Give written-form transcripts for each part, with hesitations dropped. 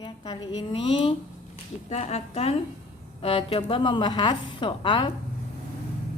Ya, kali ini kita akan coba membahas soal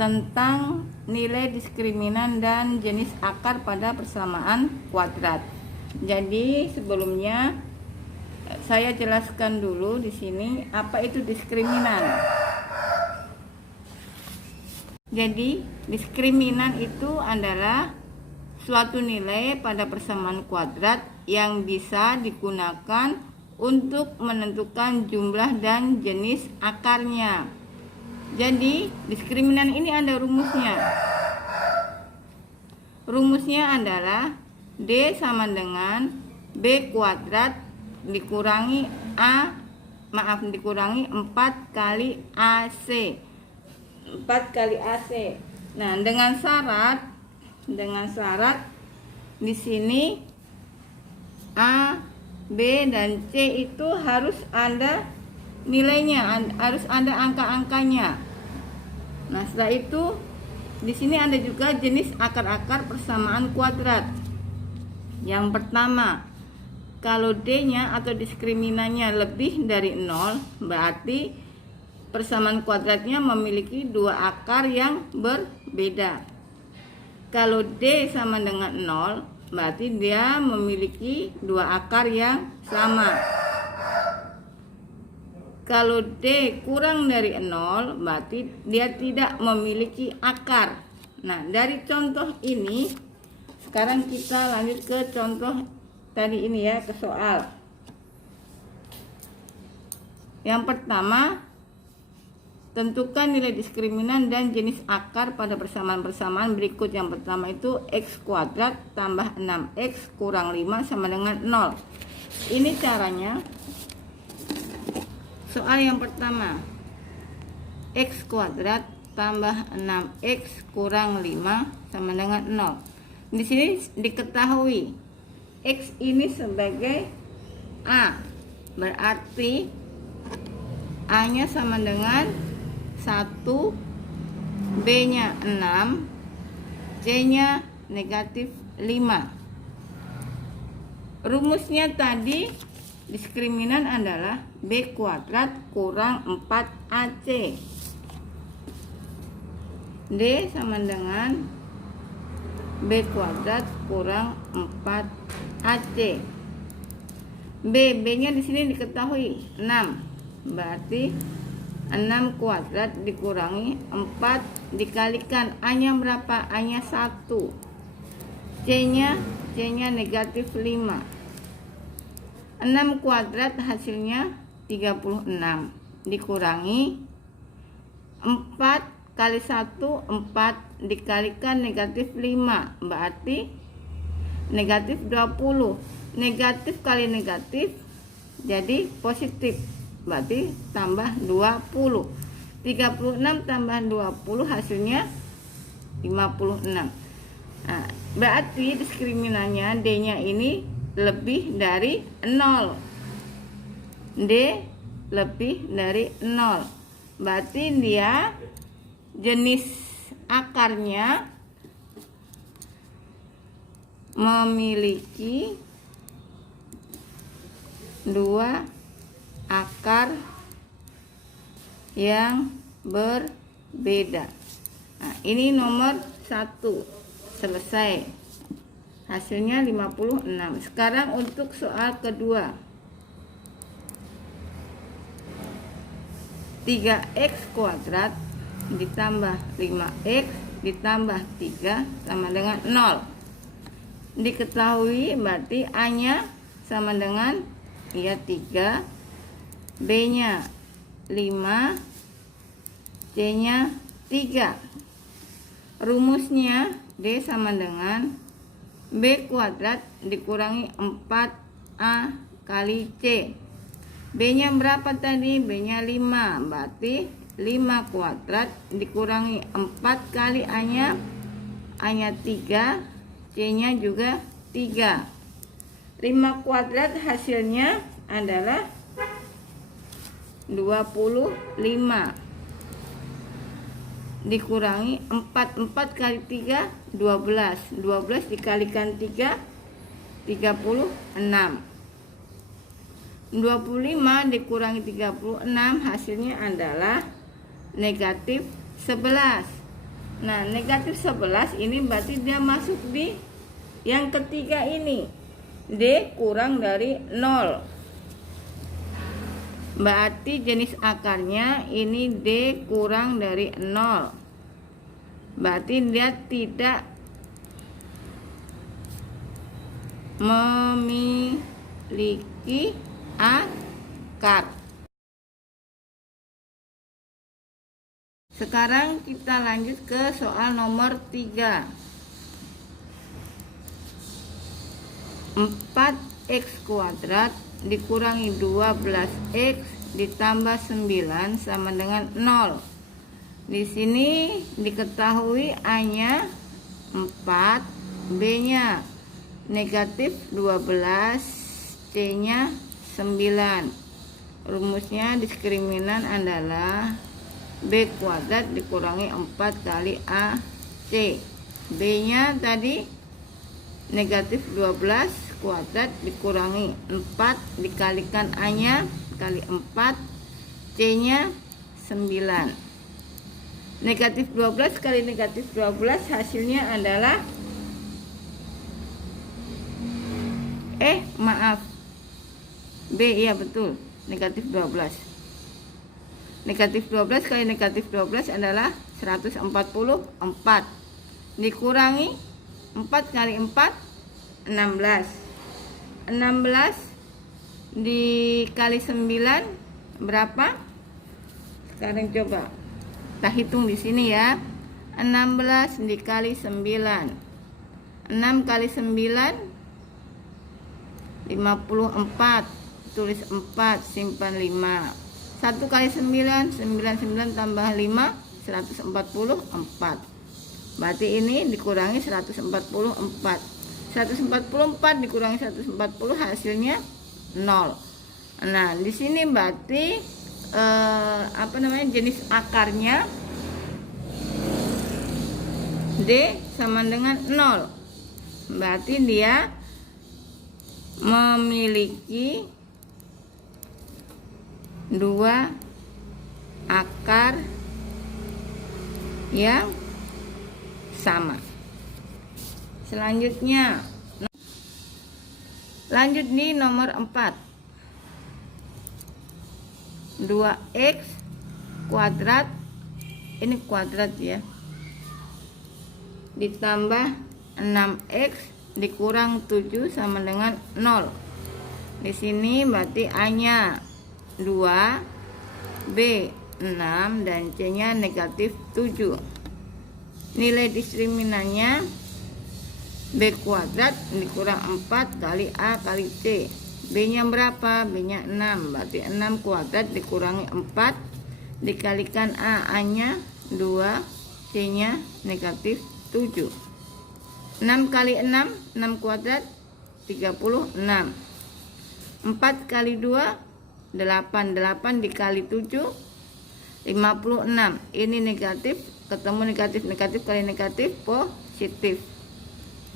tentang nilai diskriminan dan jenis akar pada persamaan kuadrat. Jadi sebelumnya saya jelaskan dulu di sini apa itu diskriminan. Jadi diskriminan itu adalah suatu nilai pada persamaan kuadrat yang bisa digunakan untuk menentukan jumlah dan jenis akarnya. Jadi diskriminan ini ada rumusnya. Rumusnya adalah D sama dengan B kuadrat dikurangi dikurangi 4 kali AC. 4 kali AC. Nah, dengan syarat di sini A, B dan C itu harus ada nilainya, harus ada angka-angkanya. Nah, setelah itu di sini ada juga jenis akar-akar persamaan kuadrat. Yang pertama, kalau D-nya atau diskriminannya lebih dari 0, berarti persamaan kuadratnya memiliki dua akar yang berbeda. Kalau D sama dengan 0, berarti dia memiliki dua akar yang sama. Kalau D kurang dari 0, berarti dia tidak memiliki akar. Nah, dari contoh ini, sekarang kita lanjut ke contoh tadi ini ya, ke soal. Yang pertama, tentukan nilai diskriminan dan jenis akar pada persamaan-persamaan berikut. Yang pertama itu X kuadrat tambah 6X kurang 5 sama dengan 0. Ini caranya. Soal yang pertama, X kuadrat tambah 6X kurang 5 sama dengan 0. Di sini diketahui X ini sebagai A, berarti A-nya sama dengan 1, B-nya 6, C-nya negatif 5. Rumusnya tadi diskriminan adalah B kuadrat kurang 4AC. D sama dengan B kuadrat kurang 4AC. B-nya di sini diketahui 6, berarti 6 kuadrat dikurangi 4 dikalikan A-nya berapa? A-nya 1. C-nya negatif 5. 6 kuadrat hasilnya 36 dikurangi 4 kali 1 4 dikalikan negatif 5, berarti negatif 20. Negatif kali negatif jadi positif, berarti tambah 20. 36 tambah 20 hasilnya 56. Nah, berarti diskriminannya D-nya ini lebih dari 0. D lebih dari 0. Berarti dia jenis akarnya memiliki dua akar yang berbeda. Nah, ini nomor 1 selesai. Hasilnya 56. Sekarang untuk soal kedua. 3X kuadrat ditambah 5X ditambah 3 sama dengan 0. Diketahui berarti A-nya sama dengan 3, B-nya 5, C-nya 3. Rumusnya D sama dengan B kuadrat dikurangi 4A kali C. B-nya berapa tadi? B-nya 5, berarti 5 kuadrat dikurangi 4 kali A-nya 3, C-nya juga 3. 5 kuadrat hasilnya adalah 25 dikurangi 4 kali 3 12 dikalikan 3 36. 25 dikurangi 36 hasilnya adalah negatif 11. Nah, negatif 11 ini berarti dia masuk di yang ketiga ini. D kurang dari 0. Berarti jenis akarnya ini D kurang dari 0. Berarti dia tidak memiliki akar. Sekarang kita lanjut ke soal nomor 3. 4x kuadrat dikurangi 12x ditambah 9 sama dengan 0. Di sini diketahui A-nya 4, B-nya negatif 12, C-nya 9. Rumusnya diskriminan adalah B kuadrat dikurangi 4 kali AC. B-nya tadi negatif 12 kuadrat dikurangi 4 dikalikan A-nya kali 4, C-nya 9. Negatif 12 kali negatif 12 hasilnya adalah maaf, B, iya betul, negatif 12. Negatif 12 kali negatif 12 adalah 144 dikurangi 4 kali 4 16. 16 dikali 9 berapa? Sekarang coba kita hitung di sini ya. 16 dikali 9. 6 kali 9 54. Tulis 4, simpan 5. 1 kali 9 99 tambah 5 144. Berarti ini dikurangi 144. 144 dikurangi 140 hasilnya 0. Nah, di sini berarti jenis akarnya D sama dengan 0. Berarti dia memiliki 2 akar yang sama. Selanjutnya lanjut di nomor 4. 2x kuadrat, ini kuadrat ya, ditambah 6x dikurang 7 sama dengan 0. Di sini berarti A-nya 2, B 6 dan C-nya negatif 7. Nilai diskriminannya B kuadrat dikurang 4 kali A kali C. B-nya berapa? B-nya 6. Berarti 6 kuadrat dikurangi 4 dikalikan A-nya 2, C-nya negatif 7. 6 kali 6, 6 kuadrat 36. 4 kali 2 8, 8 dikali 7 56. Ini negatif, ketemu negatif kali negatif positif.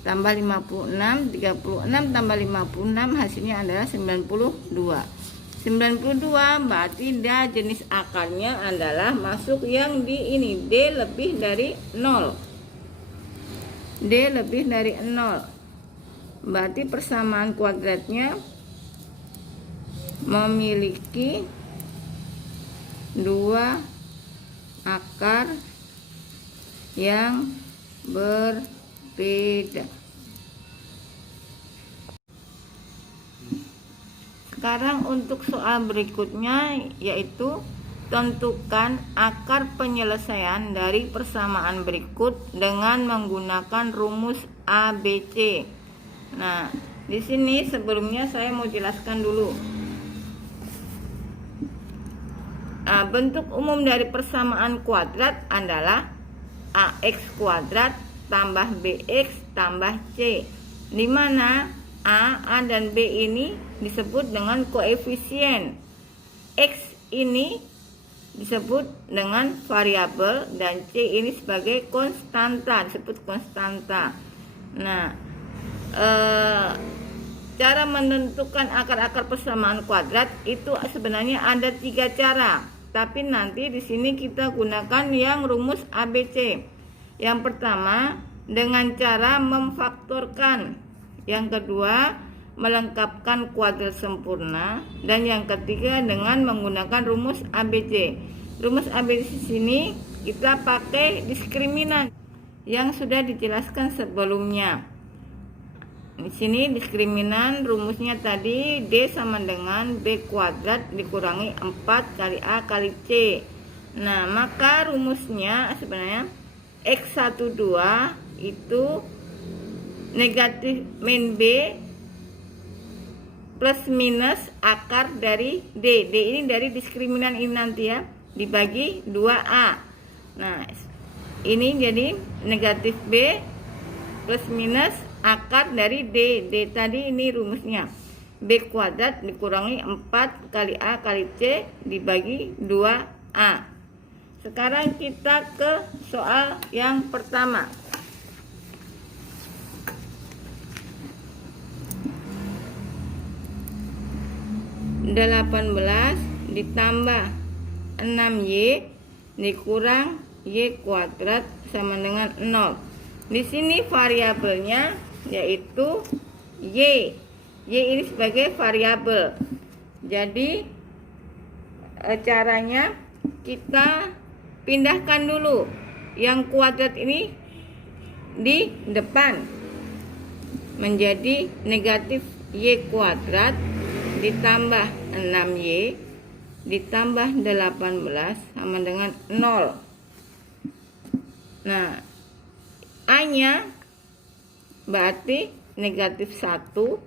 Tambah 56, 36 tambah 56 hasilnya adalah 92. 92 berarti dia jenis akarnya adalah masuk yang di ini, D lebih dari 0. D lebih dari 0. Berarti persamaan kuadratnya memiliki 2 akar yang berbeda. Sekarang untuk soal berikutnya, yaitu tentukan akar penyelesaian dari persamaan berikut dengan menggunakan rumus ABC. Nah, di sini sebelumnya saya mau jelaskan dulu. Bentuk umum dari persamaan kuadrat adalah AX kuadrat tambah BX tambah C, di mana A dan B ini disebut dengan koefisien, X ini disebut dengan variabel, dan C ini sebagai konstanta, disebut konstanta. Nah, cara menentukan akar-akar persamaan kuadrat itu sebenarnya ada 3 cara. Tapi nanti di sini kita gunakan yang rumus ABC. Yang pertama dengan cara memfaktorkan. Yang kedua melengkapkan kuadrat sempurna, dan yang ketiga dengan menggunakan rumus ABC. Rumus ABC di sini kita pakai diskriminan yang sudah dijelaskan sebelumnya. Di sini diskriminan rumusnya tadi D sama dengan B kuadrat dikurangi 4 kali A kali C. Nah, maka rumusnya sebenarnya X12 itu negatif min B plus minus akar dari D. D ini dari diskriminan ini nanti ya, dibagi 2A. Nah, ini jadi negatif B plus minus akar dari D. D tadi ini rumusnya B kuadrat dikurangi 4 kali A kali C dibagi 2A. Sekarang kita ke soal yang pertama. Delapan belas ditambah 6Y dikurang Y kuadrat sama dengan 0. Di sini variabelnya yaitu Y. Y ini sebagai variabel. Jadi caranya kita pindahkan dulu yang kuadrat ini di depan menjadi negatif Y kuadrat ditambah 6Y ditambah 18 sama dengan 0. Nah, A-nya berarti negatif 1,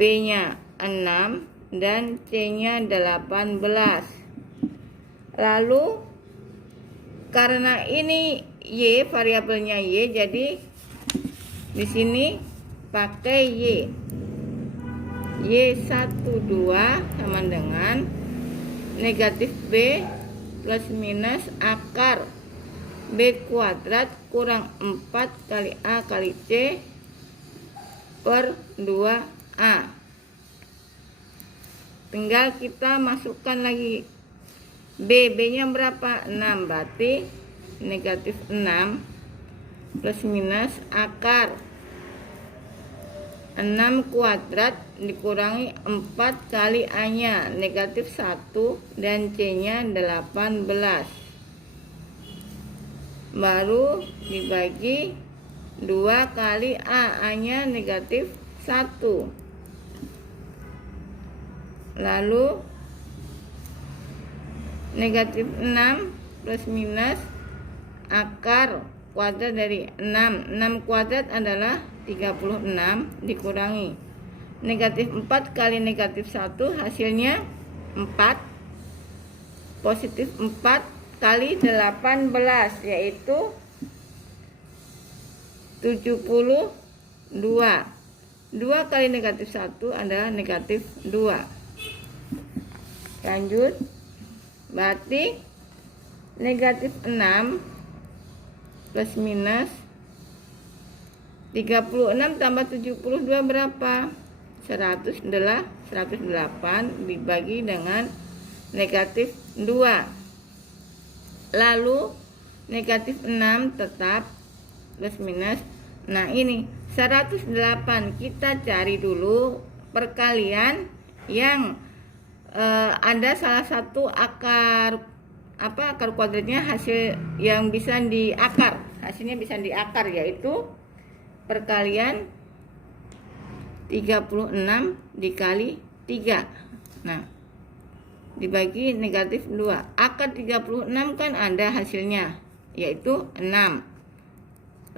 B-nya 6, dan C-nya 18. Lalu karena ini Y, variabelnya Y, jadi di sini pakai Y. Y12 sama dengan negatif B plus minus akar B kuadrat kurang 4 kali A kali C per 2A. Tinggal kita masukkan lagi B-nya berapa? 6, berarti negatif 6 plus minus akar 6 kuadrat dikurangi 4 kali A-nya negatif 1 dan C-nya 18. Baru dibagi 2 kali A-nya negatif 1. Lalu negatif 6 plus minus akar kuadrat dari 6. 6 kuadrat adalah 36 dikurangi negatif 4 kali negatif 1 hasilnya 4, positif 4 kali 18 yaitu 72. 2 kali negatif 1 adalah negatif 2. Lanjut, berarti negatif 6 plus minus 36 tambah 72 berapa? 100 adalah 108 dibagi dengan negatif 2. Lalu negatif 6 tetap plus minus. Nah, ini 108 kita cari dulu perkalian yang ada salah satu akar kuadratnya hasil yang bisa diakar. Hasilnya bisa diakar yaitu perkalian 36 dikali 3. Nah, dibagi negatif 2. Akar 36 kan ada hasilnya yaitu 6.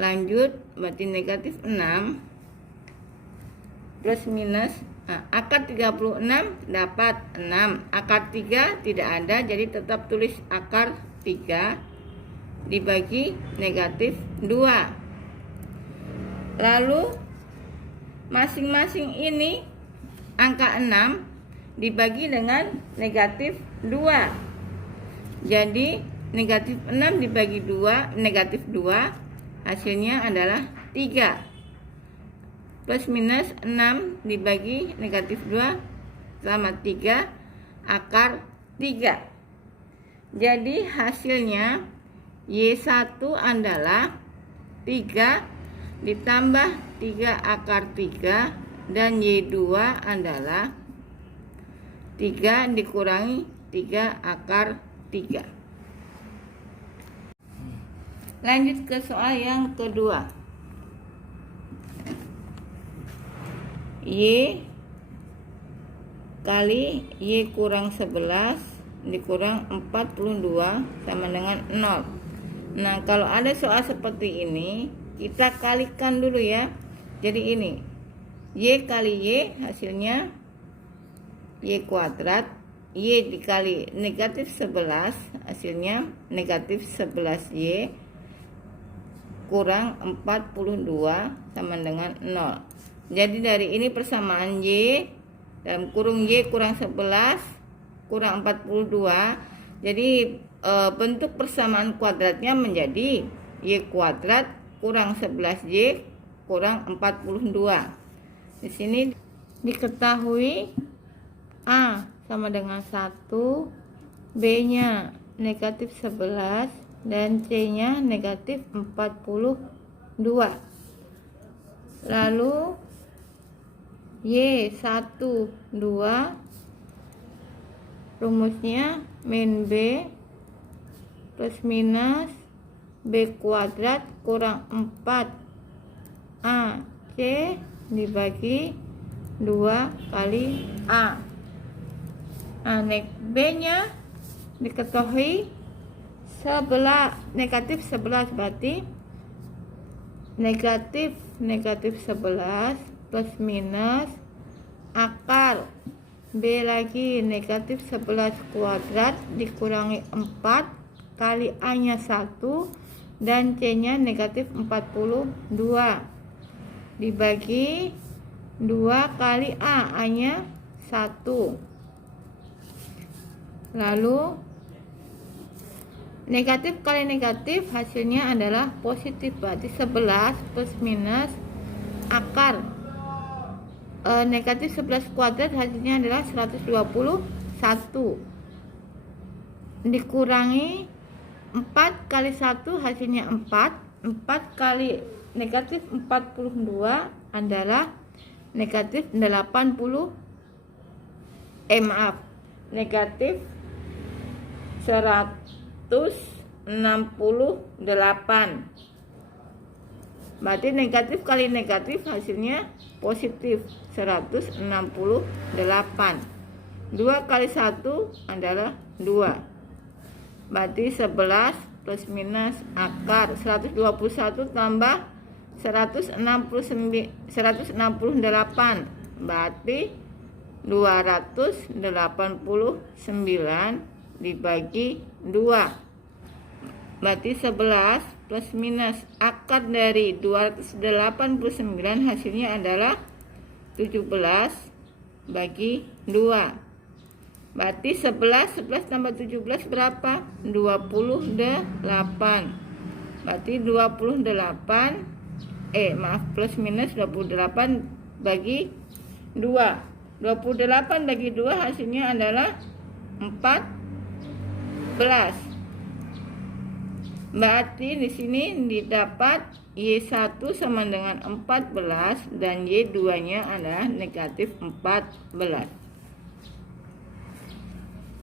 Lanjut, berarti negatif 6 plus minus. Nah, akar 36 dapat 6. Akar 3 tidak ada, jadi tetap tulis akar 3 dibagi negatif 2. Lalu masing-masing ini angka 6 dibagi dengan negatif 2. Jadi negatif 6 dibagi 2, negatif 2, hasilnya adalah 3. plus minus 6 dibagi negatif 2 sama 3 akar 3. Jadi hasilnya Y1 adalah 3 ditambah 3 akar 3 dan Y2 adalah 3 dikurangi 3 akar 3. Lanjut ke soal yang kedua. Y kali Y kurang 11 dikurang 42 sama dengan 0. Nah, kalau ada soal seperti ini, kita kalikan dulu ya. Jadi ini Y kali Y hasilnya Y kuadrat, Y dikali negatif 11 hasilnya negatif 11Y kurang 42 sama dengan 0. Jadi dari ini persamaan Y dalam kurung Y kurang 11 kurang 42. Jadi bentuk persamaan kuadratnya menjadi Y kuadrat kurang 11Y kurang 42. Di sini diketahui A sama dengan 1, B-nya negatif 11 dan C-nya negatif 42. Lalu Y1 2 rumusnya min B plus minus B kuadrat kurang 4 A C dibagi 2 kali A. Nah, B-nya diketahui negatif 11 berarti negatif 11 plus minus akar B lagi negatif 11 kuadrat dikurangi 4 kali A nya 1 dan C nya negatif 42 dibagi 2 kali A nya 1. Lalu negatif kali negatif hasilnya adalah positif, berarti 11 plus minus akar negatif 11 kuadrat hasilnya adalah 121 dikurangi 4 kali 1 hasilnya 4 kali negatif 42 adalah negatif 168. Berarti negatif kali negatif hasilnya positif 168. 2 kali 1 adalah 2. Berarti 11 plus minus akar 121 tambah 168 berarti 289 dibagi 2 berarti 11 plus minus akar dari 289 hasilnya adalah 17 bagi 2. Berarti 11 tambah 17 berapa? 28. Berarti 28 plus minus 28 bagi 2. 28 bagi 2 hasilnya adalah 14. Berarti di sini didapat Y1 sama dengan 14 dan Y2-nya adalah negatif 14.